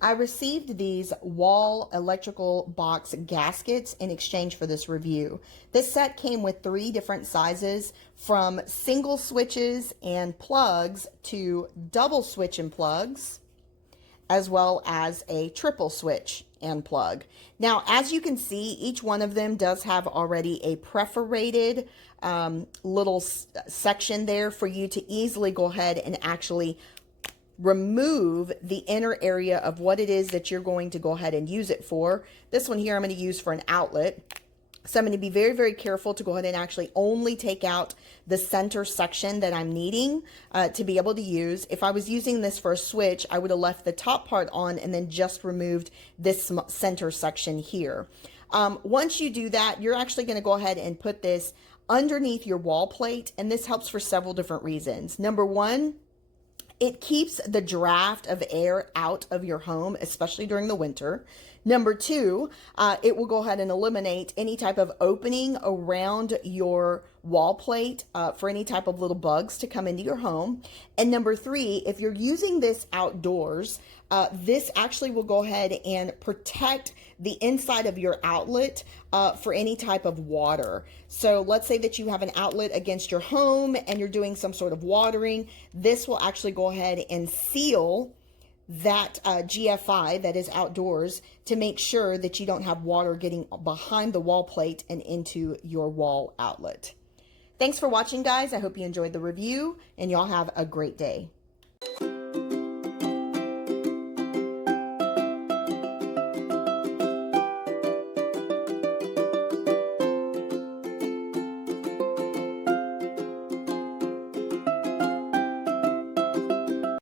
I received these wall electrical box gaskets in exchange for this review. This set came with 3 different sizes, from single switches and plugs to double switch and plugs, as well as a triple switch and plug. Now, as you can see, each one of them does have already a perforated little section there for you to easily go ahead and actually remove the inner area of what it is that you're going to go ahead and use it for. This one here I'm going to use for an outlet. So I'm going to be very, very careful to go ahead and actually only take out the center section that I'm needing to be able to use. If I was using this for a switch, I would have left the top part on and then just removed this center section here. Once you do that, you're actually going to go ahead and put this underneath your wall plate, and this helps for several different reasons. Number one, it keeps the draft of air out of your home, especially during the winter. Number two, it will go ahead and eliminate any type of opening around your wall plate for any type of little bugs to come into your home. And number three, if you're using this outdoors, this actually will go ahead and protect the inside of your outlet for any type of water. So let's say that you have an outlet against your home and you're doing some sort of watering. This will actually go ahead and seal that GFI that is outdoors to make sure that you don't have water getting behind the wall plate and into your wall outlet. Thanks for watching, guys. I hope you enjoyed the review, and y'all have a great day.